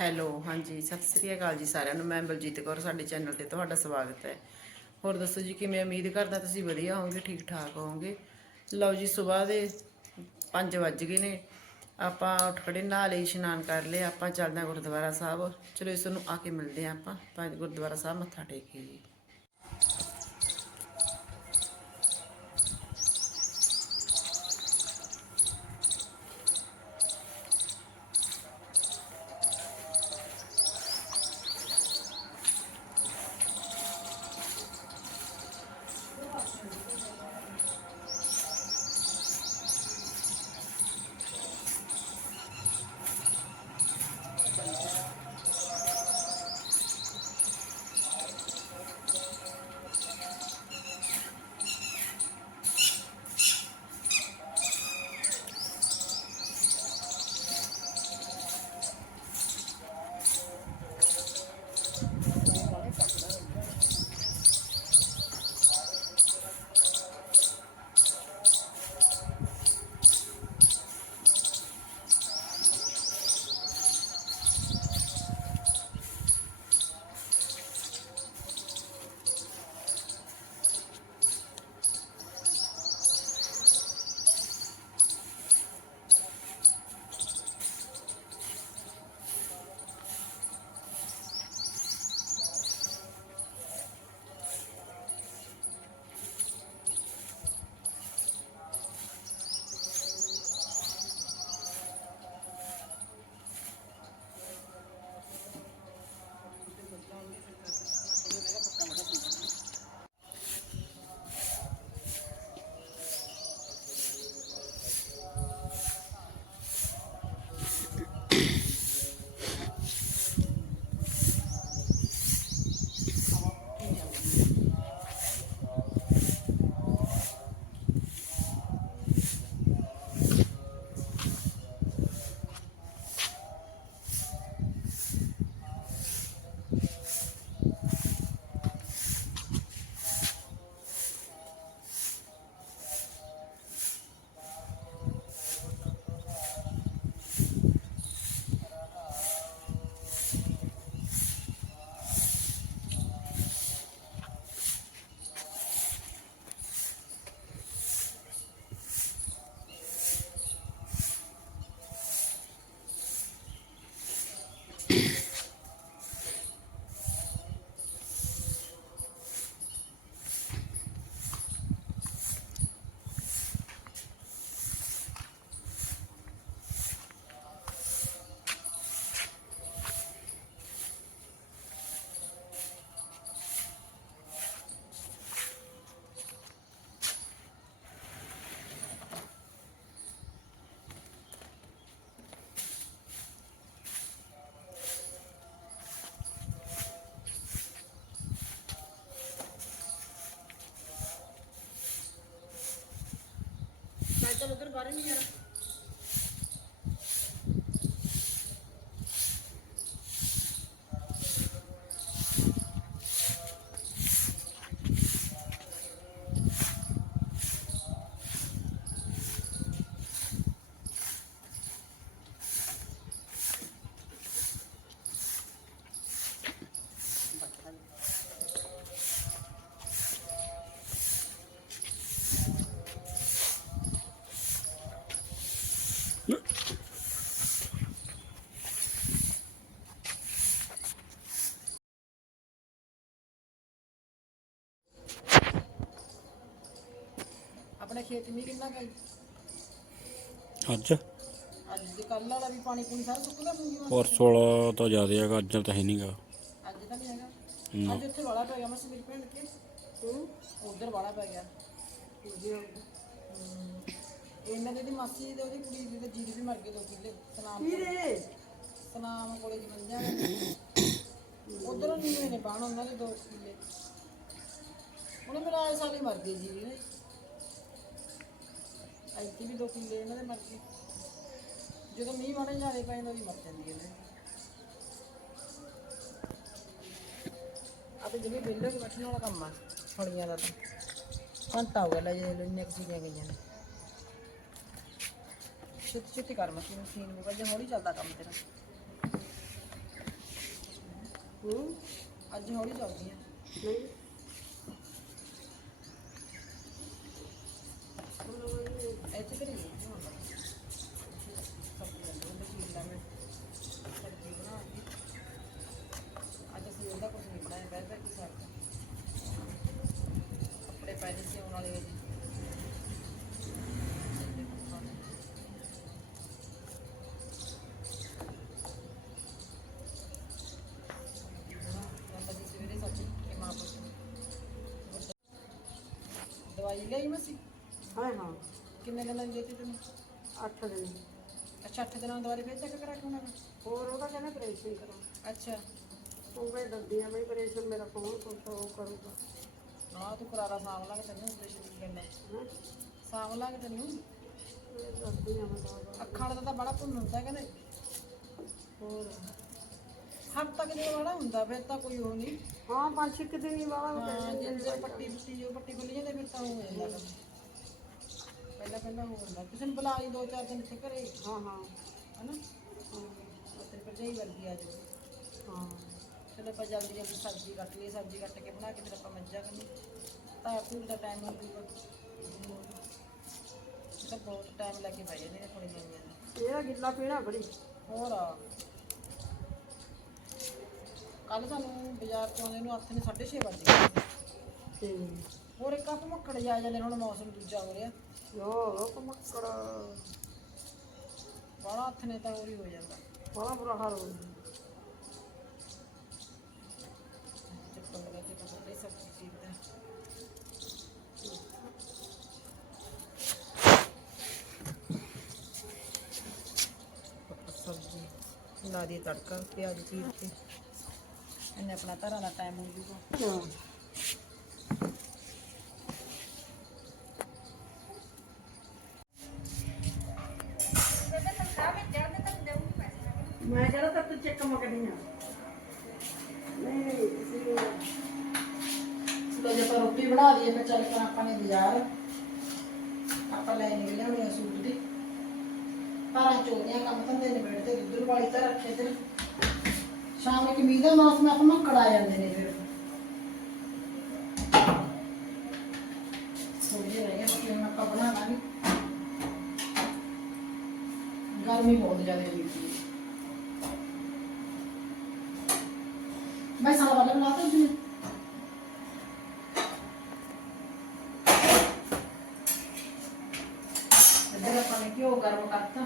Hello, ਹਾਂਜੀ, ਸਤਿ ਸ੍ਰੀ ਅਕਾਲ ਜੀ ਸਾਰਿਆਂ ਨੂੰ। ਮੈਂ ਬਲਜੀਤ ਕੌਰ, ਸਾਡੇ ਚੈਨਲ ਤੇ ਤੁਹਾਡਾ ਸਵਾਗਤ ਹੈ। ਹੋਰ ਦੱਸੋ ਜੀ, ਕਿਵੇਂ ਉਮੀਦ ਕਰਦਾ ਤੁਸੀਂ ਵਧੀਆ ਹੋਵੋਗੇ ਠੀਕ ਠਾਕ ਹੋਵੋਗੇ? ਲਓ ਜੀ ਸਵੇਰ ਦੇ 5 ਵੱਜ ਗਏ ਨੇ। ਆਪਾਂ ਉੱਠ ਖੜੇ, ਨਹਾ ਲਈ, ਇਸ਼ਨਾਨ ਕਰ ਲਿਆ ਆਪਾਂ ਚੱਲਦੇ ਹਾਂ ਗੁਰਦੁਆਰਾ ਸਾਹਿਬ। ਚਲੋ, ਇਸ ਨੂੰ ਆ ਕੇ ਮਿਲਦੇ ਹਾਂ ਆਪਾਂ। ਪੰਜ ਗੁਰਦੁਆਰਾ ਸਾਹਿਬ ਮੱਥਾ ਟੇਕ ਜੀ। ਚਲ ਉਧਰ ਬਾਹਰ ਨਹੀਂ ਜਾਣਾ। ਆਪਣੇ ਖੇਤ ਮੀ ਕਿੰਨਾ ਗਈ ਅੱਜ? ਅੱਜ ਦੇ ਕੱਲ ਵਾਲਾ ਵੀ ਪਾਣੀ ਪੂਣੀ ਸਾਰਾ ਸੁੱਕ ਗਿਆ ਮੂੰਗੀ ਵਾਲਾ? ਪਰਸੋਂ ਵਾਲਾ ਤਾਂ ਜ਼ਿਆਦਾ ਹੈਗਾ ਅੱਜ ਤਾਂ ਹੈ ਨਹੀਂਗਾ ਅੱਜ ਤਾਂ ਨਹੀਂ ਹੈਗਾ। ਅੱਜ ਉੱਥੇ ਵਾਲਾ ਪੈ ਗਿਆ ਮੈਂ ਮੇਰੀ ਭੈਣ ਕੇ। ਤੂੰ ਉਧਰ ਵਾਲਾ ਪੈ ਗਿਆ। ਹਮ, ਇਹਨਾਂ ਦੇ ਦੀ ਮਾਸੀ ਦੇ ਉਹਦੀ ਕੁੜੀ ਦੀ ਤੇ ਜੀਰੀ ਵੀ ਮਰ ਗਈ ਦੋ ਕਿੱਲੇ। ਸਨਾਮ ਕੋਲੇ। ਸਨਾਮ ਕੋਲੇ ਜਮੰਜਾ ਉਧਰੋਂ ਨਹੀਂ ਨੇ ਬਾਣ ਉਹਨਾਂ ਦੇ ਦੋ ਕਿੱਲੇ। ਉਹਨੇ ਮੇਰਾ ਆਏ ਸਾਲ ਮਰ ਗਈ ਜੀਰੀ ਨੇ ਇੱਥੇ ਵੀ ਦੋ ਕਿੱਲੇ ਇਹਨਾਂ ਦੇ ਮਰ ਗਏ। ਜਦੋਂ ਮੀਂਹ ਮਾੜੇ ਜ਼ਿਆਦਾ ਪੈ ਜਾਂਦਾ ਵੀ ਮਰ ਜਾਂਦੀ ਨੇ ਆ ਤੇ ਜਿਵੇਂ ਬਿੱਲੇ ਕੇ ਬੈਠਣ ਵਾਲਾ ਕੰਮ ਆ ਫੜੀਆਂ ਦਾ ਤਾਂ। ਘੰਟਾ ਹੋ ਗਿਆ ਲੈ ਜੇ ਇੰਨੇ ਕੁ ਚੀਜ਼ਾਂ ਗਈਆਂ ਨੇ। ਛੇਤੀ ਛੇਤੀ ਕਰ ਮਸ਼ੀਨ ਮਸ਼ੀਨ ਨੂੰ ਜੇ ਹੌਲੀ ਚੱਲਦਾ ਕੰਮ ਤੇਰਾ। ਅੱਜ ਹੌਲੀ ਚੱਲਦੀ ਆ। ਨਹੀਂ ਇੱਥੇ ਕਰੀ ਅੱਜ ਅਸੀਂ ਉਹਦਾ ਕੁਝ ਨਹੀਂ ਬਣਾਇਆ ਬੈਠ ਬੈਠ ਕੇ ਸਾਡਾ ਕੱਪੜੇ ਪਹਿਲੇ ਸੀ ਆਉਣ ਵਾਲੇ ਜੀ ਸਵੇਰੇ ਸੱਚ ਇਹ ਮਾਂ ਪੁੱਤ ਦਵਾਈ ਲਈ ਮਸੀ ਹਾਂ ਹਾਂ। ਕਿੰਨੇ ਦਿਨਾਂ ਦੀ ਦਿੱਤੀ ਤੈਨੂੰ? 8 ਦਿਨ। ਅੱਛਾ 8 ਦਿਨਾਂ ਦੁਆਰੇ ਫੇਰ ਚੈੱਕ ਕਰਾ ਕੇ ਆਉਣਾ ਵਾ? ਹੋਰ ਉਹਦਾ ਕਹਿੰਦਾ ਆਪਰੇਸ਼ਨ ਕਰਾਂ। ਅੱਛਾ। ਉਹ ਮੈਂ ਡਰਦੀ ਆ ਬਈ ਆਪਰੇਸ਼ਨ ਮੇਰਾ ਕੌਣ ਕੁਛ ਉਹ ਕਰੂਗਾ। ਨਾ ਤੂੰ ਕਰਾਰਾ ਸਾਂਭ ਲਾਂਗੇ ਤੈਨੂੰ ਆਪਰੇਸ਼ਨ ਗੱਲ। ਹੈ? ਸਾਂਭ ਲਾਂਗੇ ਤੈਨੂੰ? ਮੈਂ ਡਰਦੀ ਆ ਮੈਂ ਤਾਂ ਅੱਖਾਂ ਦਾ ਤਾਂ ਬੜਾ ਭੁੰਨ ਹੁੰਦਾ ਕਹਿੰਦੇ। ਹੋਰ। ਹੱਥ ਤੱਕ ਦੇ ਵਾਲਾ ਹੁੰਦਾ ਫਿਰ ਤਾਂ ਕੋਈ ਉਹ ਨਹੀਂ। ਹਾਂ ਪੰਜ ਛੇ ਕੁ ਦਿਨ ਹੀ ਬਾਅਦ ਹਾਂ ਜੇ ਜੇ ਪੱਟੀ ਪੁੱਟੀ ਜੋ ਪੱਟੀ ਖੁੱਲੀ ਜਾਂਦੇ ਫਿਰ ਤਾਂ ਉਹ ਹੋ ਜਾਂਦਾ। ਪਹਿਲਾਂ ਪਹਿਲਾਂ ਹੋ ਜਾਂਦਾ ਕਿਸੇ ਨੂੰ ਬੁਲਾ ਲਈ ਦੋ ਚਾਰ ਦਿਨ ਇੱਥੇ ਘਰੇ। ਹਾਂ ਹਾਂ। ਹਨਾ? ਤੇਰੀ ਭਰਜਾਈ ਵਰਗੀ ਆ ਜਾਓ ਹਾਂ। ਚਲੋ ਆਪਾਂ ਜਲਦੀ ਜਲਦੀ ਸਬਜ਼ੀ ਕੱਟ ਲਈ ਸਬਜ਼ੀ ਕੱਟ ਕੇ ਬਣਾ ਕੇ ਫਿਰ ਆਪਾਂ ਮੱਝਾਂ ਕਰਨੀ ਤਾਂ ਧੂੜ ਦਾ ਟਾਈਮ ਹੋ ਜੂਗਾ ਇਹ ਤਾਂ ਬਹੁਤ ਟਾਈਮ ਲੱਗ ਕੇ ਪੈ ਜਾਂਦੇ ਨੇ ਥੋੜੀ ਜਿਹੀ ਇਹਦਾ ਗਿੱਲਾ ਪੀਣਾ ਬੜੀ। ਹੋਰ ਕੱਲ ਸਾਨੂੰ ਬਾਜ਼ਾਰ ਤੋਂ ਆਉਂਦੇ ਨੂੰ ਹੱਥ ਨੇ 6:30 ਵਜੇ ਤੇ ਹੋਰ ਇੱਕ ਕੱਪ ਮੱਕੜ ਜਾ ਜਾਂਦੇ ਨੇ, ਹੁਣ ਮੌਸਮ ਦੂਜਾ ਹੋ ਰਿਹਾ। ਯੋ ਕਮਕੜ ਬਾਹਲਾ ਹੱਥ ਨੇ ਤਾਂ ਹੋਰ ਹੀ ਹੋ ਜਾਂਦਾ। ਬੜਾ ਬੁਰਾ ਹਾਲ ਹੋ ਗਿਆ ਚੱਪਲ ਲਗਾ ਕੇ ਸਬਜ਼ੀ ਚੀਰਦਾ ਸਬਜ਼ੀ ਲਾ ਦੀ ਤੜਕਾ ਪਿਆਜ਼ ਚੀਰ ਕੇ। ਇਹਨੇ ਆਪਣਾ ਧਰਾਂ ਦਾ ਟਾਈਮ ਹੋ ਜੂਗਾ ਹਾਂ ਮੈਂ ਕਿਹੜਾ ਤੱਕ ਚੈੱਕ ਮਕਦੀ ਆ। ਨਹੀਂ ਨਹੀਂ ਚਲੋ ਜੇ ਆਪਾਂ ਰੋਟੀ ਬਣਾ ਲਈਏ, ਫਿਰ ਚੱਲ ਕਰ ਆਪਾਂ ਨੇ ਬਾਜ਼ਾਰ। ਆਪਾਂ ਲੈ ਨਿਕਲੇ ਹੋਣੇ ਆ ਸੂਟ ਦੀ। ਭਾਰਾਂ ਚੋਰੀਆਂ ਕੰਮ ਧੰਦੇ ਨਿਬੇੜ ਤੇ ਦੁੱਧ ਵਾਲੀ ਤਾਂ ਰੱਖੇ ਤੇ ਸ਼ਾਮ ਨੂੰ ਕਮੀਜ਼ ਦਾ ਮਾਸ ਮੈਂ ਆਪਣਾ ਕੜਾ ਜਾਂਦੇ ਨੇ ਫਿਰ। ਮੈਂ ਆਪਾਂ ਬਣਾ ਲਾਂਗੇ ਜੀ ਇੱਧਰ ਆਪਾਂ ਨੇ ਘਿਓ ਗਰਮ ਕਰਤਾ।